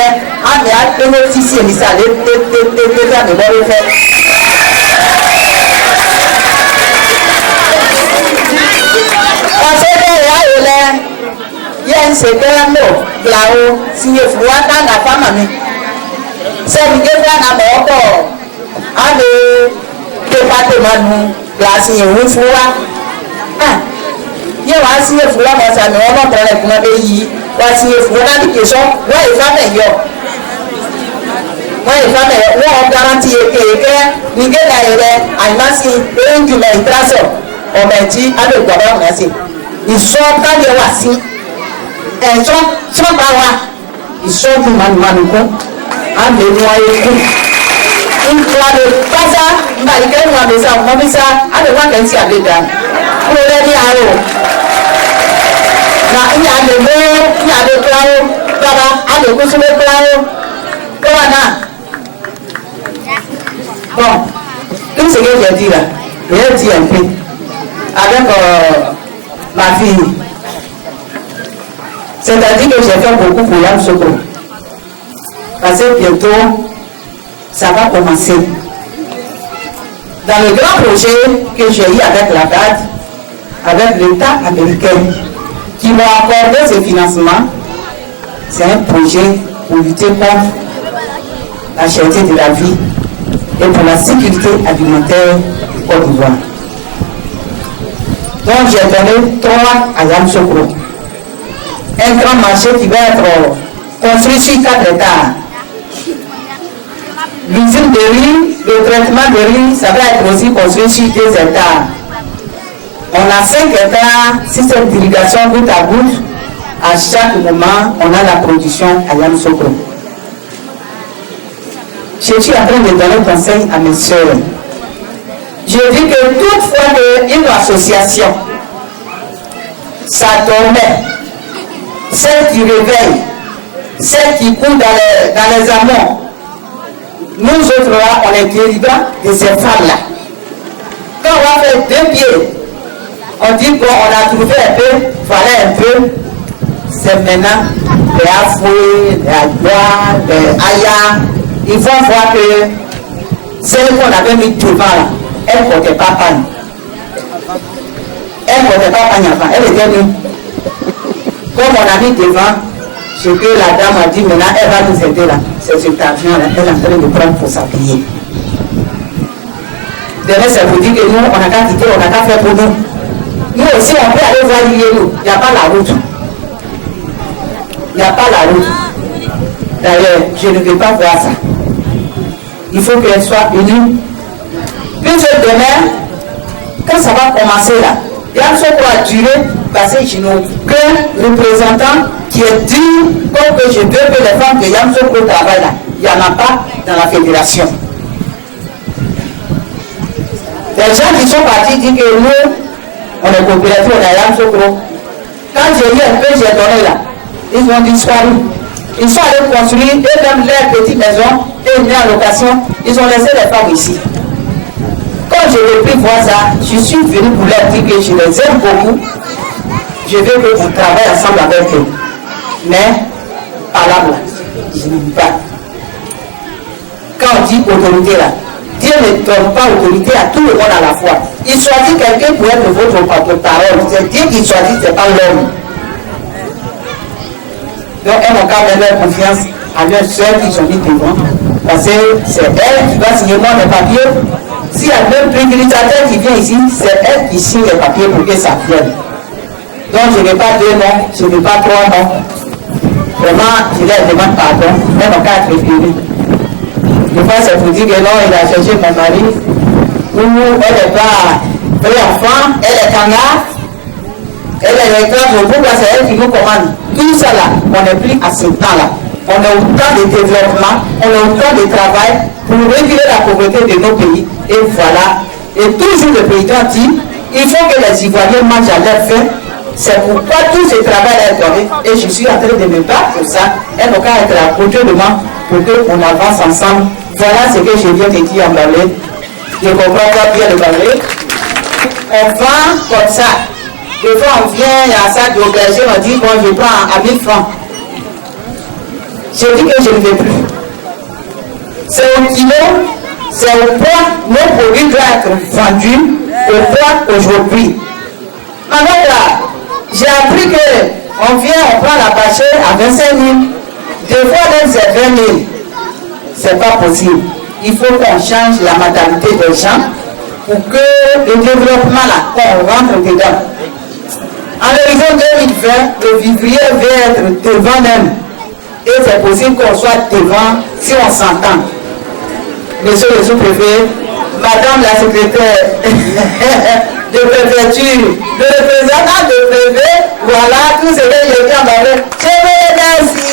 à mes bénéficiaires, ils allaient de bonnes fêtes. Parce que là, il y a un secret mot, là-haut, si je vois dans la femme à nous. C'est une guerre à mon corps. Allez, département nous, là, si je vous vois. Il y a aussi un foulard, moi, ça me rend dans la pays. Voici un foulard de question. Moi, les femmes, moi, les femmes, on garantit que nous avons une trace. On m'a dit, avec quoi, merci. Ils sont dans les voici. Ils sont pas là. Ils sont du manoukou. En des noyaux. Une fois de pas ça, malgré moi, mais ça, on dit ça, avec moi, qu'elle s'y a déjà. Pour le dire à l'eau. Il y a des mots, il y a des plans, il y a des couches de plans. Comment bon, tout ce que j'ai dit là, j'ai dit un peu avec ma fille. C'est-à-dire que j'ai fait beaucoup pour Yam Soko. Parce que bientôt, ça va commencer. Dans le grand projet que j'ai eu avec la DAD, avec l'État américain, qui m'a accordé ce financement, c'est un projet pour lutter contre la cherté de la vie et pour la sécurité alimentaire du Côte d'Ivoire. Donc j'ai donné 3 à Yam Soko. Un grand marché qui va être construit sur 4 hectares. L'usine de riz, le traitement de riz, ça va être aussi construit sur 2 hectares. On a 5 hectares, système d'irrigation goutte à goutte. À chaque moment, on a la production à Yam Soko. Je suis en train de donner conseil à mes soeurs. Je dis que toutefois qu'une association, ça dormait, celle qui réveille, celle qui court dans les amont, nous autres là, on est dérivants de ces femmes-là. Quand on va faire 2 pieds, on dit qu'on a trouvé un peu, voilà un peu, c'est maintenant les afoués, les aguas, les ayas. Ils vont voir que celle qu'on avait mis devant là, elle ne portait pas panne. Elle ne portait pas panne avant, elle était nue. Comme on a mis devant, ce que la dame a dit, maintenant elle va nous aider là. C'est cet argent là, elle est en train de prendre pour s'habiller. Demain, ça vous dit que nous, on n'a qu'à quitter, on n'a qu'à faire pour nous. Nous aussi, on peut aller voir nous. Il n'y a pas la route. Il n'y a pas la route. D'ailleurs, je ne vais pas voir ça. Il faut qu'elle soit unie. Puisque demain, quand ça va commencer là, Yam Soko a duré parce que je n'ai aucun représentant qui est dit comme que je veux que les femmes de Yam Soko travaillent là. Il n'y en a pas dans la fédération. Les gens qui sont partis disent que nous, on est coopératifs, on est Yam Soko. Quand j'ai eu un peu, j'ai donné là. Ils ont disparu. Ils sont allés construire eux-mêmes leurs petites maisons et mis en location. Ils ont laissé les femmes ici. Quand je l'ai pris voir ça, je suis venu pour leur dire que je les aime beaucoup. Je veux qu'on travaille ensemble avec eux. Mais, par là, je ne dis pas. Quand on dit autorité là, Dieu ne donne pas autorité à tout le monde à la fois. Il choisit quelqu'un pour être votre porte-parole. C'est Dieu qui choisit, ce n'est pas l'homme. Donc, elles n'ont qu'à mettre leur confiance à leurs soeurs qui sont mis devant. Parce que c'est elle qui va signer moi mes papiers. S'il y a même privilégiateur qui vient ici, c'est elle qui signe les papiers pour que ça vienne. Donc, je n'ai pas 2 noms, je n'ai pas 3 noms. Vraiment, je leur demande pardon, elles n'ont qu'à être référées. Des fois, c'est pour dire que non, il a cherché mon mari, ou elle n'est pas pré-enfant, elle est canard. Elle est grave, pourquoi c'est elle qui nous commande. Tout ça là, on n'est plus à ce temps-là. On est au temps de développement, on est au temps de travail pour réguler la pauvreté de nos pays. Et voilà. Et toujours le président dit, il faut que les Ivoiriens mangent à leur faim. C'est pourquoi tout ce travail est donné. Et je suis en train de me battre pour ça. Elle n'a qu'à être à côté de moi pour qu'on avance ensemble. Voilà ce que je viens de dire en parler. Je comprends pas bien le parler. On vend comme ça. Des fois, on vient à ça d'auberger, on dit, bon, je prends à 1000 francs. j'ai dit que je ne vais plus. C'est au kilo, c'est au poids, nos produits doivent être vendus au poids aujourd'hui. Alors là, j'ai appris qu'on vient, on prend la bâchée à 25 000, des fois même c'est 20 000. C'est pas possible. Il faut qu'on change la mentalité des gens pour que le développement là, qu'on rentre dedans. En l'horizon 2020, le vivrier va être devant même. Et c'est possible qu'on soit devant si on s'entend. Monsieur le sous-préfet, madame la secrétaire de préfecture, le représentant de préfet, voilà, tous ces gens qui ont parlé. Je vous remercie.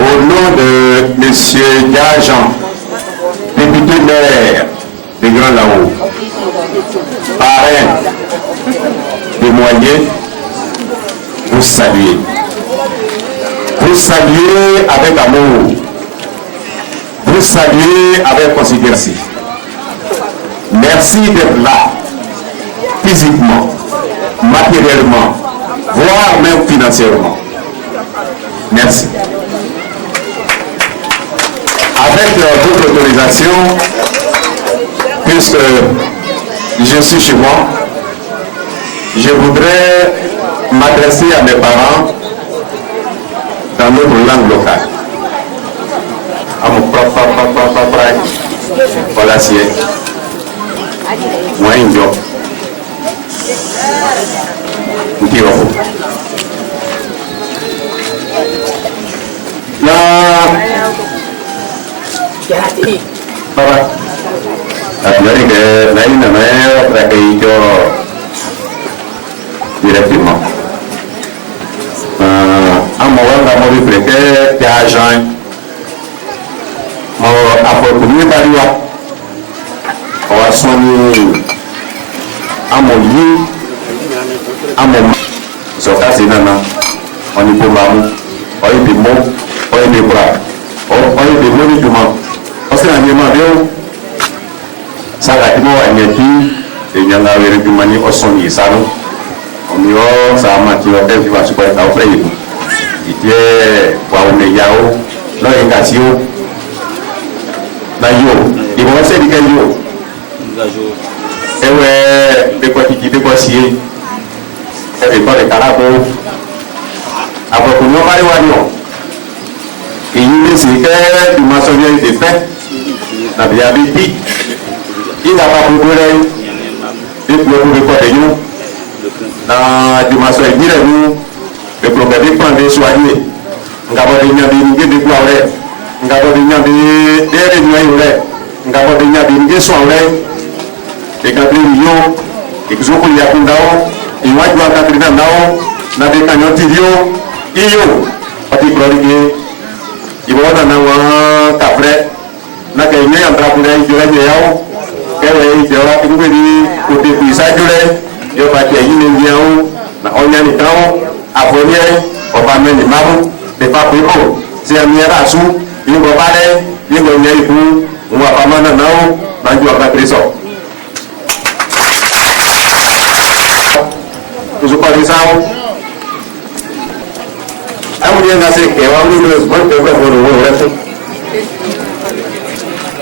Au nom de M. Gajan, député maire de Grand Lao, parrain de Moyen, vous saluer. Vous saluer avec amour. Vous saluer avec considération. Merci d'être là, physiquement, matériellement, voire même financièrement. Merci. Avec votre autorisation, puisque je suis chez moi, je voudrais m'adresser à mes parents dans notre langue locale. À mon propre voilà, c'est moi, un job. Papa, dari ke lain namanya pakai hijau directement. Amoran kamu diberikan keajan, mau apa pun dia awasoni amoli amom sokasi nana oni pumbamu oi bimo oi bibra oi bimo ni cuma pasti hanya mahu sangat mau anyati dengan awal cuma ni osoni saru omio sama jiwa jiwa supaya tahu free itu bau nejau lo yang kasih na yo di bawah saya dikan yo ewe dekwa sie ewe kore karabo apa punya kali wanyo ini sih ke di masa dia defek na dia bibi ini apa boleh di pulau dekodenyo na di masa ini lagi dekodenyo pandai suami enggak boleh nyambi mungkin di pulau le enggak boleh nyambi dari nyai le enggak boleh nyambi mungkin suami ekabiri yo ikizoko yakundao iwaju akatrina nao na dekanyoti yo iyo pati prorige ibona na wa kafre na kenya andrapura ijora yao ewe ijora kungwiri kuti kuisajule yo pati yine yao na onya ni tao afonie opameni mabu de papipo se amiera su ingo pale ingo nyaiku ngwa pamana nao Banjo à trésor. Je parle de ça.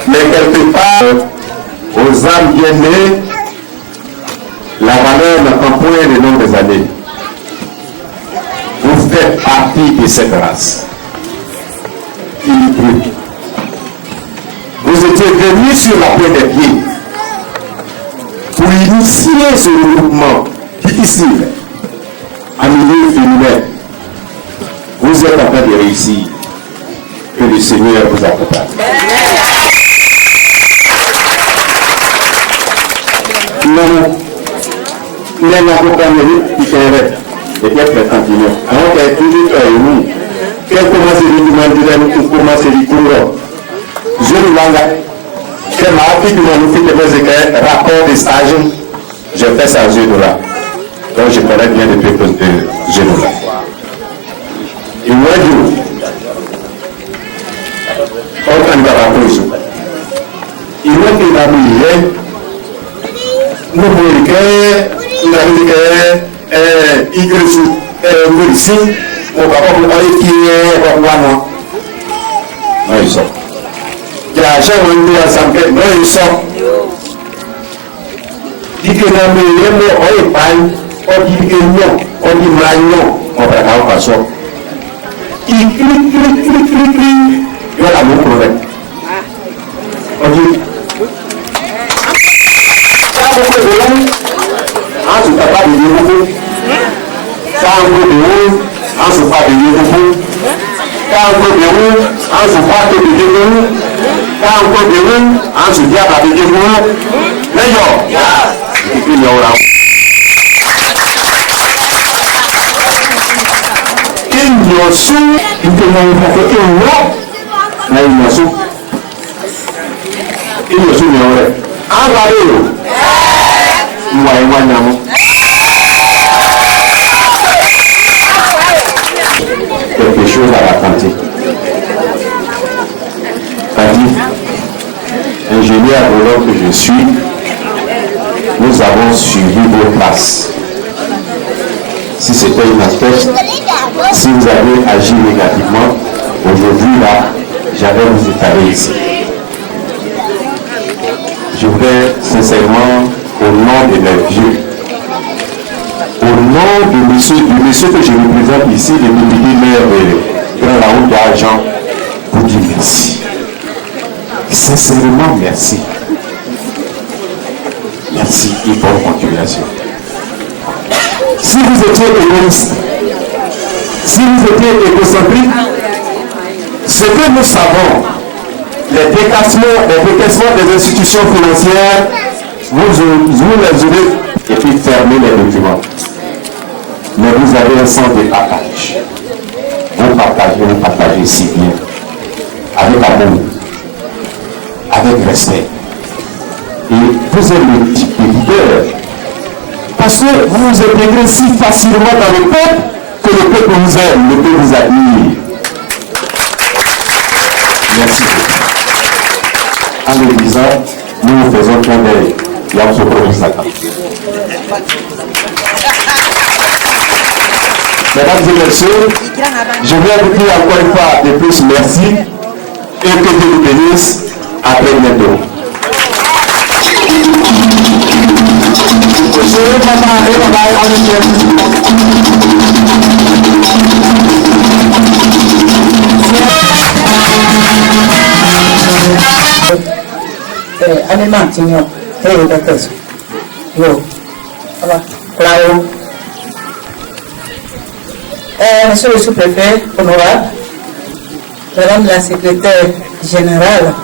Mais quelque part, aux âmes bien-nées, la valeur n'a pas point le nom des années. Vous faites partie de cette race. Vous étiez venus sur la pointe des pieds pour initier ce regroupement difficile en milieu féminin. Vous êtes en train de réussir. Que le Seigneur vous accompagne. Nous avons accompagné qui fait et qui est continué. Alors qu'il y a toujours nous, quel commence à dire je ne l'ai c'est ma fille qui m'a fait des rapport de stage. Je fais ça aux yeux de là. Donc je connais bien depuis que je ne l'ai. Et moi, on va rappeler. Il m'a fait la millière. Nous voulons que la ici, on va pas vous aller qui est pour moi. Non, ils sont. Il y a un chef qui est ensemble. Non, ils sont. Il dit que la millière, on est paille, on dit que non, on dit magnon, on va faire un passant. Il clique, il va la montre avec. On dit. En ce pas de niveau, ça en gros de haut, en ce pas de niveau, ça en gros de haut, en ce pas de niveau, ça en gros de haut, en ce diable avec des mots, d'ailleurs, il y aura. Il y a sous, il peut m'en faire un mot, mais il y a sous. Il y a sous, il y aura. En valeur. Quelque chose à raconter. Ingénieur agronome que je suis, nous avons suivi vos classes. Si c'était une aspect, si vous avez agi négativement, aujourd'hui là, j'avais vous étaler ici. Je voudrais sincèrement, au nom de mes vieux, au nom de monsieur que je représente ici, le député maire de Grand Laon d'Argent, vous dire merci. Sincèrement, merci. Merci et bonne continuation. Si vous étiez égoïste, si vous étiez égocentrique, ce que nous savons, les décaissements des institutions financières, vous les aurez et puis fermer les documents. Mais vous avez un sens de partage. Vous partagez si bien. Avec amour. Avec respect. Et vous êtes le type de leader. Parce que vous vous intégrez si facilement dans le peuple que le peuple vous aime, le peuple vous admire. Merci beaucoup. En le disant, nous nous faisons plein d'œil. Il y a ce projet Satan. Mesdames et messieurs, je viens vous dire encore une fois de plus merci et que Dieu vous bénisse. À très bientôt. Monsieur le sous-préfet honorable, Madame la secrétaire générale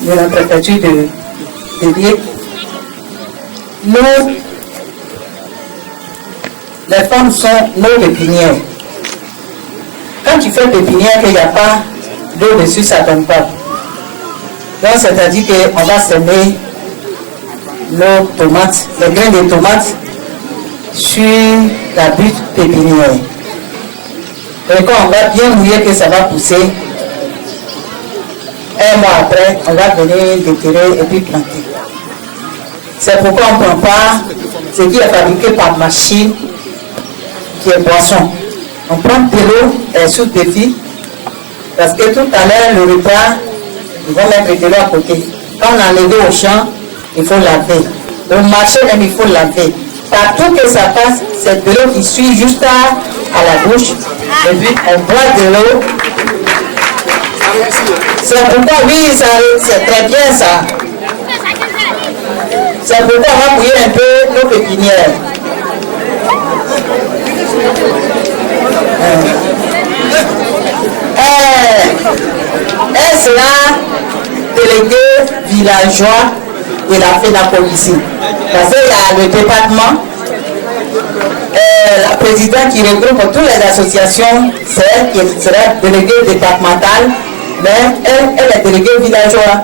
de la préfecture de Bié, nous, les femmes sont nos pépinières. Quand tu fais pépinière qu'il n'y a pas d'eau dessus, ça ne donne pas. Donc c'est-à-dire qu'on va semer nos tomates, les grains de tomates sur la butte pépinière. Et quand on va bien mouiller que ça va pousser, un mois après, on va venir déterrer et puis planter. C'est pourquoi on ne prend pas ce qui est fabriqué par machine, qui est boisson. On prend de l'eau sous défi, parce que tout à l'heure, le repas, ils vont mettre de l'eau à côté. Quand on enlève au champ, il faut laver. Au marché, même, il faut laver. Partout que ça passe, c'est de l'eau qui suit juste à la bouche. Et puis, on boit de l'eau. C'est pourquoi, oui, c'est très bien ça. C'est pourquoi on va mouiller un peu nos pépinières. Elle sera déléguée villageois de la FENACOM ici. Parce qu'il y a le département, la présidente qui regroupe toutes les associations, c'est elle qui sera déléguée départementale, mais elle est déléguée villageois.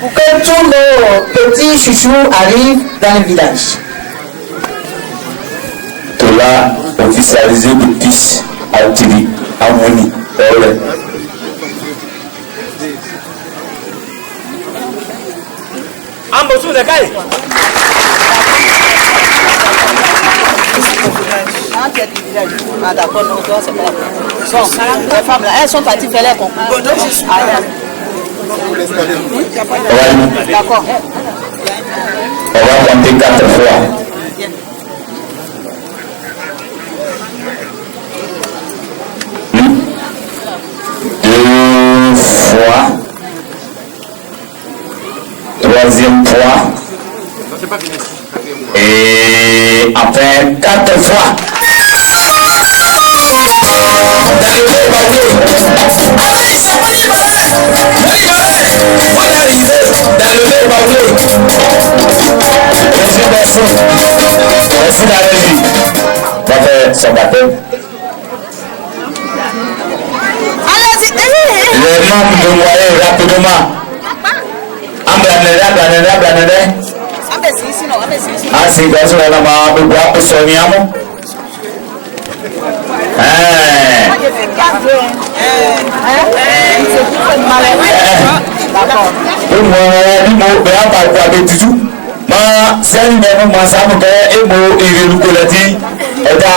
Pour que tous nos petits chouchous arrivent dans le village. Tout là, officialisé de tous à Tibi, à Moni, Ah d'accord, non, c'est pas la bon, les femmes là, elles sont parties faire les concours. D'accord. On va compter 4 fois. Deux fois. Troisième fois. Et après 4 fois. Merci la régie. On va faire son baptême. Les membres de Moyen rapidement. Assim, gosto dela uma boa sonhamos. Ma sẹ́ni mẹ́mú ma sáàmù kẹ́ ẹ̀ mọ èrè lukọ̀ lẹ́tí ọ̀dà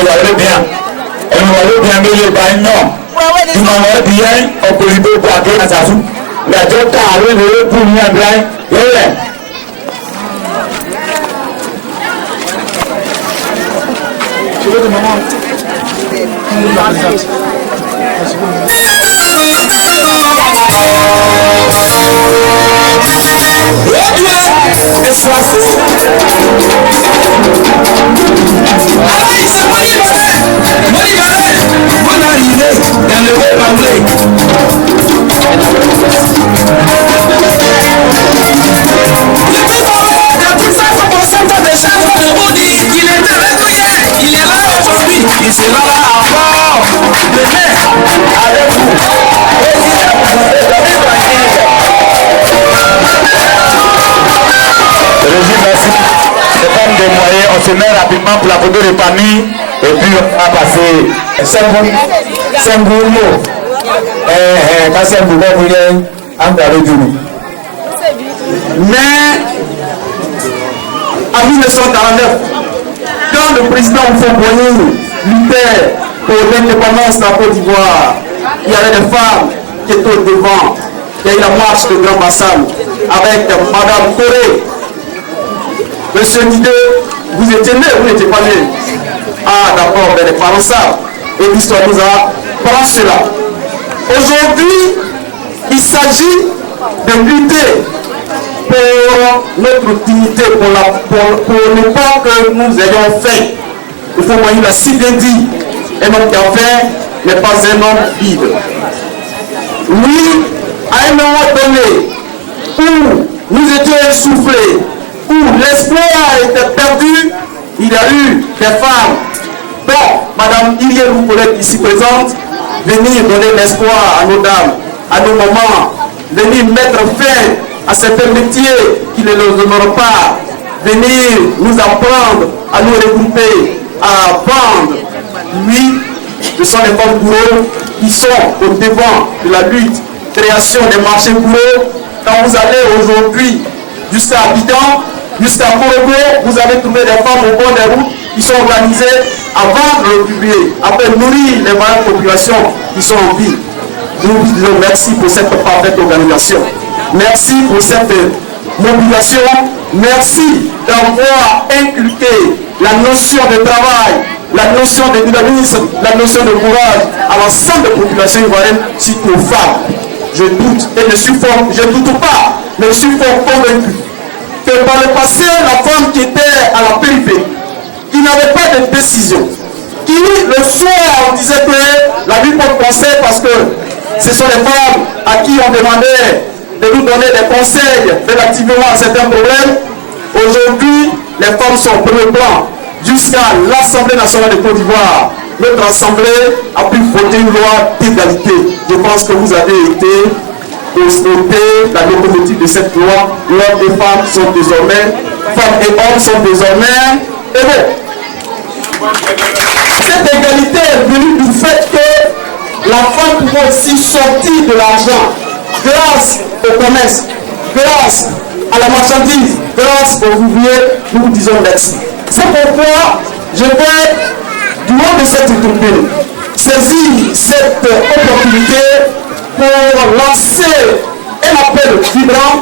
ìwàlẹ́ bíà ìwàlẹ́ bíà mẹ́lẹ̀ bá ń yàn ìmọ̀ àwọn bíyà ọkùnrin tó kọ àgbẹ̀ àtàtú ìdájọ́ ká àwọn ènìyàn kú ní àgbẹ̀ yẹ́lẹ̀. Il sera là encore demain avec vous. Régis, merci. C'est comme des moyens, on se met rapidement pour la photo de famille et puis on va passer 5 mots. Quand c'est un mouvement, vous voulez envoyer du nous. Mais en 1949, quand le président Houphouët-Boigny luttait pour l'indépendance de la Côte d'Ivoire, il y avait des femmes qui étaient au devant. Il y a eu la marche de Grand Bassam avec Madame Corée. Monsieur Nidé, vous étiez né, vous n'étiez pas né. Ah d'accord, mais les parents savent. Et l'histoire nous apprend cela. Aujourd'hui, il s'agit de lutter pour notre dignité, pour le pas que nous ayons fait. Il faut voir, il a si bien dit, un homme qui a fait n'est pas un homme vide. Oui, à un moment donné, où nous étions essoufflés, où l'espoir était perdu, il y a eu des femmes, dont Madame Iliel Roupolet ici présente, venir donner l'espoir à nos dames, à nos mamans, venir mettre fin à certains métiers qui ne les honorent pas, venir nous apprendre à nous regrouper, à vendre. Lui Ce sont les femmes bourreaux qui sont au devant de la lutte, création des marchés bourreaux. Quand vous allez aujourd'hui jusqu'à Abidjan, jusqu'à Korogo, vous allez trouver des femmes au bord des routes qui sont organisées à vendre le publier, afin de nourrir les malades populations qui sont en vie. Nous vous disons merci pour cette parfaite organisation. Merci pour cette mobilisation. Merci d'avoir inculqué la notion de travail, la notion de dynamisme, la notion de courage à l'ensemble des populations ivoiriennes, surtout aux femmes. Je doute et je ne doute pas, mais je suis fort convaincu que par le passé, la femme qui était à la périphérie, qui n'avait pas de décision, qui le soir on disait que la vie porte conseil parce que ce sont les femmes à qui on demandait de nous donner des conseils relativement à certains problèmes. Aujourd'hui, les femmes sont au premier plan. Jusqu'à l'Assemblée nationale de Côte d'Ivoire, notre Assemblée a pu voter une loi d'égalité. Je pense que vous avez été au voter la locomotive de cette loi. L'homme et femmes sont désormais, femmes et hommes sont désormais égaux. Cette égalité est venue du fait que la femme peut aussi sortir de l'argent grâce au commerce, grâce à la marchandise, grâce aux ouvriers. Nous vous disons merci. C'est pourquoi je vais, du haut de cette tribune, saisir cette opportunité pour lancer un appel vibrant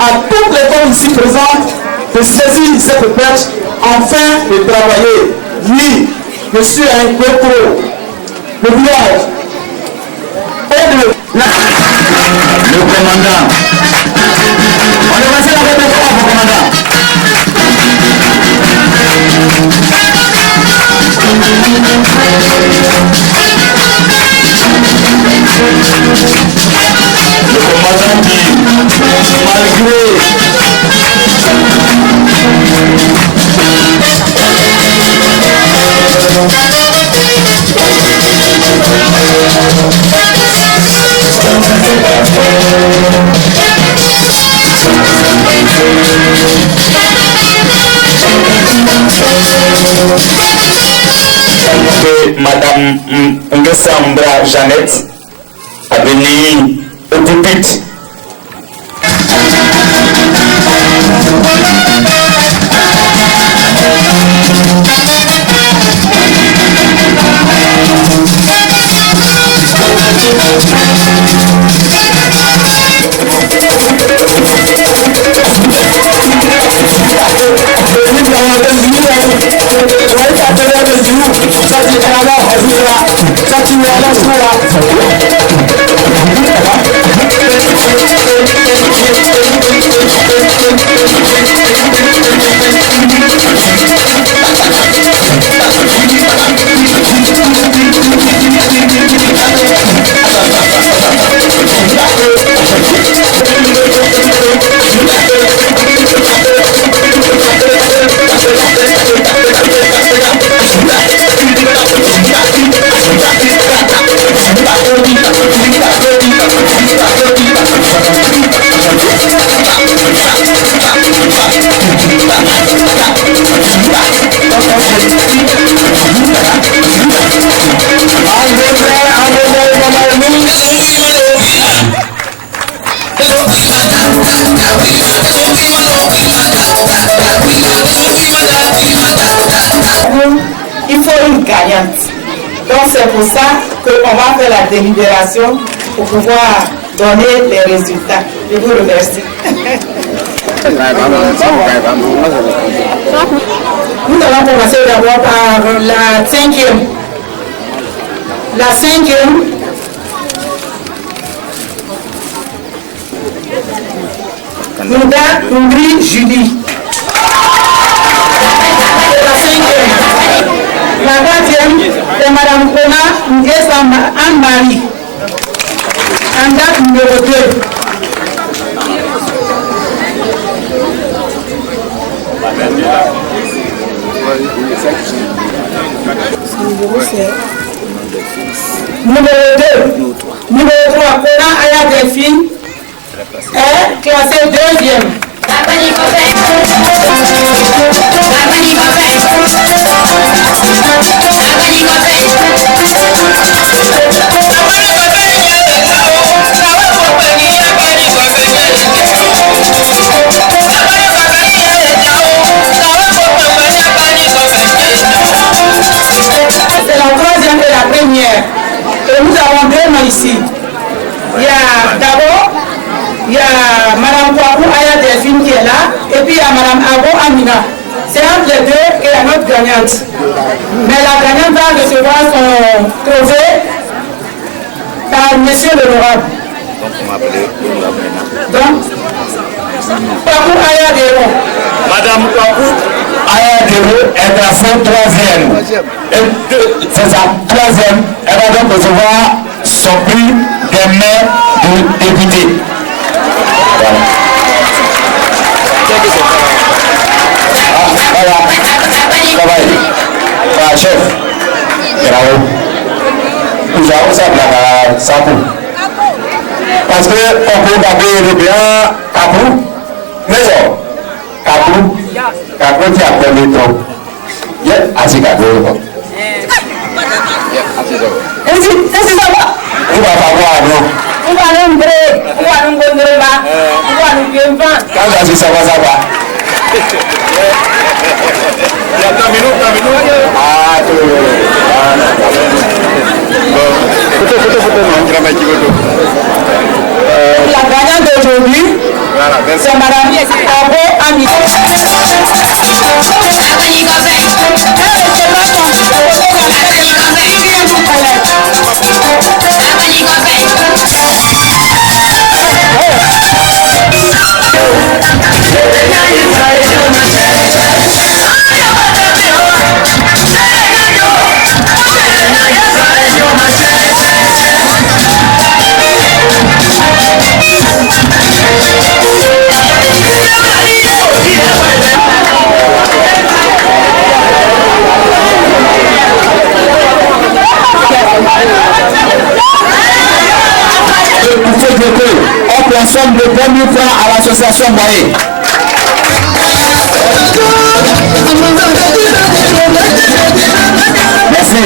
à toutes les femmes ici présentes de saisir cette perche afin de travailler. Oui, je suis un GoPro. Le village et le commandant. On est passé la répétition, mon commandant. Le commandant dit, malgré que Madame Nguessambra Jeannette a venu au pupitre. Il faut une gagnante. Donc c'est pour ça qu'on va faire la délibération pour pouvoir donner les résultats. Je vous remercie. Nous allons commencer d'abord par la cinquième. La cinquième. Ngri Julie. La cinquième. La quatrième, c'est Madame Kona Nguessambra Anne-Marie. En date numéro 2. Numéro 2. Numéro 3, Kona Aya Delphine est classée deuxième. C'est la troisième et la première. Et nous avons deux noms ici. Il y a d'abord, il y a Madame Kouakou Aya Delphine qui est là, et puis il y a Madame Abo Amina. C'est entre les deux et la notre gagnante. Mais la gagnante va recevoir son trophée par Monsieur l'honorable. Donc, Kouakou Aya Delphine. Madame Kouakou Aya Delphine est à son troisième. C'est sa troisième. Elle va donc recevoir son prix des mains de député. Voilà. Voilà. Ça va aller. Voilà, chef. Bravo. Nous avons ça là, ça pour. Parce que on peut garder le bien Capou. Mais non. Capou qui a perdu trop. Il y a assez Capou. Est-ce que ça va? On va pas voir, non? On va nous brûler, on va nous gondrer là, on va nous bien vendre. Quand ça va, ça va. Il y a 3 minutes. Ah, tout. La gagnante d'aujourd'hui, c'est Madame Abo Ami. Offre la somme de 20 000 francs à l'association Moyer. Merci.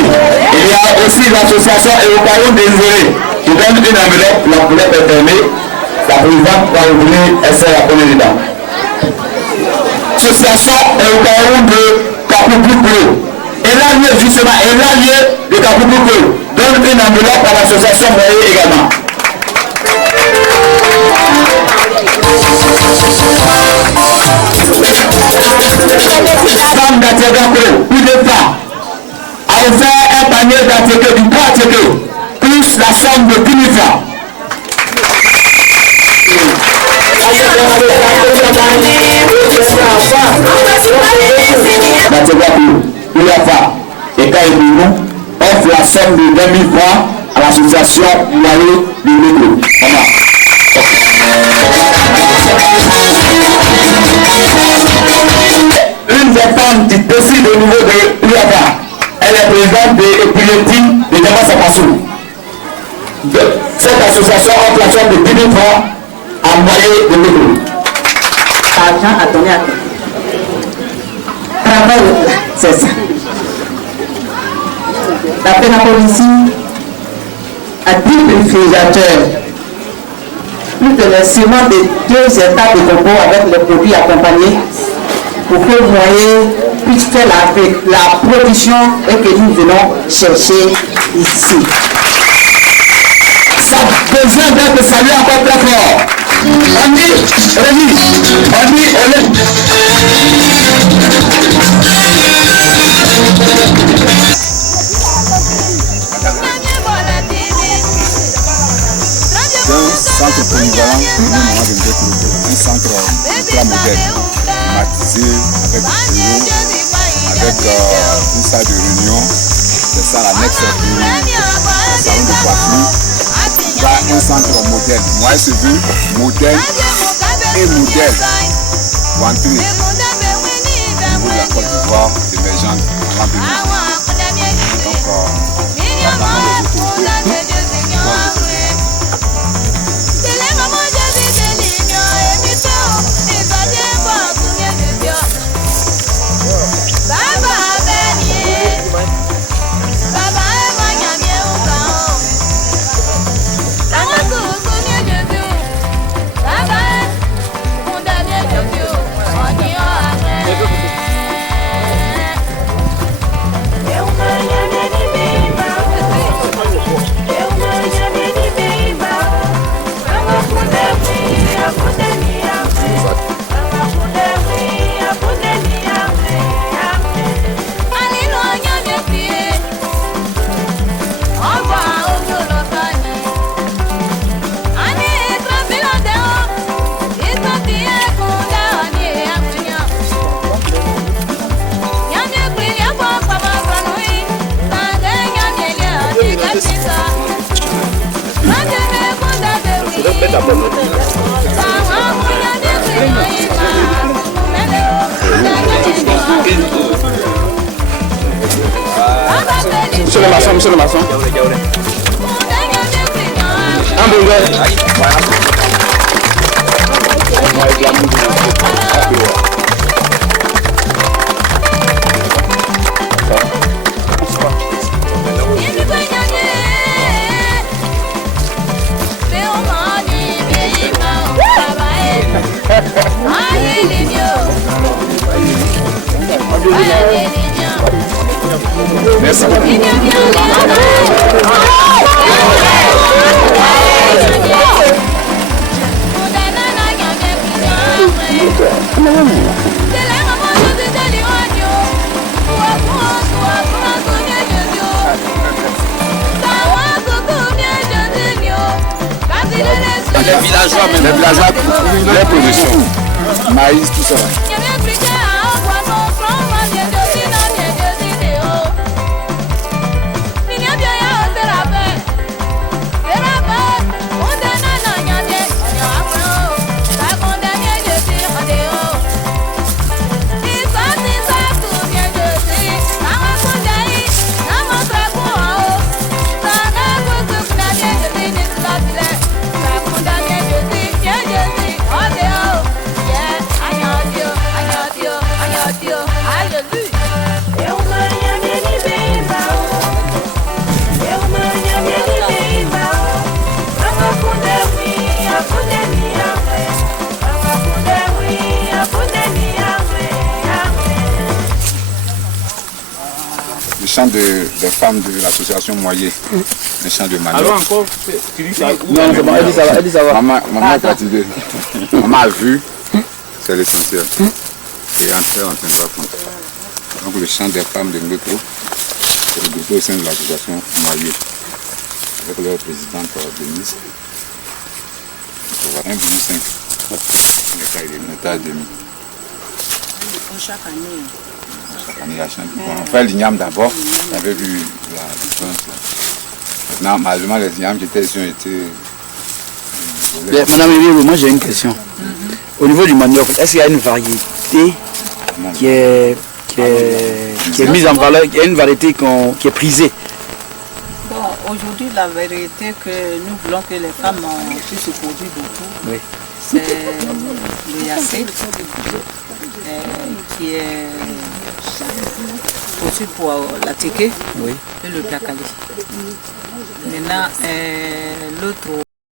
Il y a aussi l'association Europaron Désolé qui donne une enveloppe, l'enveloppe est fermée. La présidente va revenir, elle sert la première dedans. L'association Europaron de Capou-Bleu. Et l'allié, justement, et l'allié de Capou-Bleu donne une enveloppe à l'association Moyer également. Femme d'Atiagako, plus de femmes, a offert un panier d'Atiagako du 3 Atiagako, plus la somme de 10 000 francs. D'Atiagako, plus la femme, et Kaïbounou offre la somme de 20 000 francs à l'association Moyer du Métro. Une des femmes qui décide au niveau de l'UAPA, elle est présidente de Epileti de Djamasapassou. Cette association offre la somme de 10 000 francs à Moyer de Métro. Argent à donner à toi. Travail, c'est ça. La pédagogie a 10 réfrigérateurs. Plus de l'instrument de 2 étapes de combo avec les produits accompagnés pour que le moyen puisse faire la production et que nous venons chercher ici. Ça a besoin d'être salué encore très fort. On dit, Rémi, on dit, centre polyvalent, un centre ultra moderne, climatisé, avec des bureaux, avec une salle de réunion, des salles annexes, un salon de coiffure, un centre moderne. Moi, je veux moderne et modèle pour entrer au niveau de la Côte d'Ivoire émergente en l'an 2000. Donc, Monsieur le maçon, monsieur le maçon. Un boulot. Merci. Les villageois, les productions, maïs, tout ça. Le chant des femmes de l'association Moyer, le chant de Manu. Alors encore, tu dis ça. Non, c'est bon, elle dit ça va. Maman est fatiguée. Maman a vu, c'est l'essentiel. Et entrer en train de raconter. Donc le chant des femmes de Mbeko, c'est le groupe au sein de l'association Moyer. Avec leur présidente Denise. Voilà, 1,5. L'État est demi. Chaque année. On fait l'igname d'abord, on avait vu la différence. Maintenant, malheureusement, les ignames qui étaient ici ont été... Madame Evier, moi j'ai une question. Au niveau du manioc, est-ce qu'il y a une variété qui est mise en valeur, il y a une variété qui est prisée? Bon, aujourd'hui, la vérité que nous voulons que les femmes puissent se produire beaucoup, Oui. c'est le Yassé, qui est aussi pour la Téké Oui. et le Blacali. Maintenant, l'autre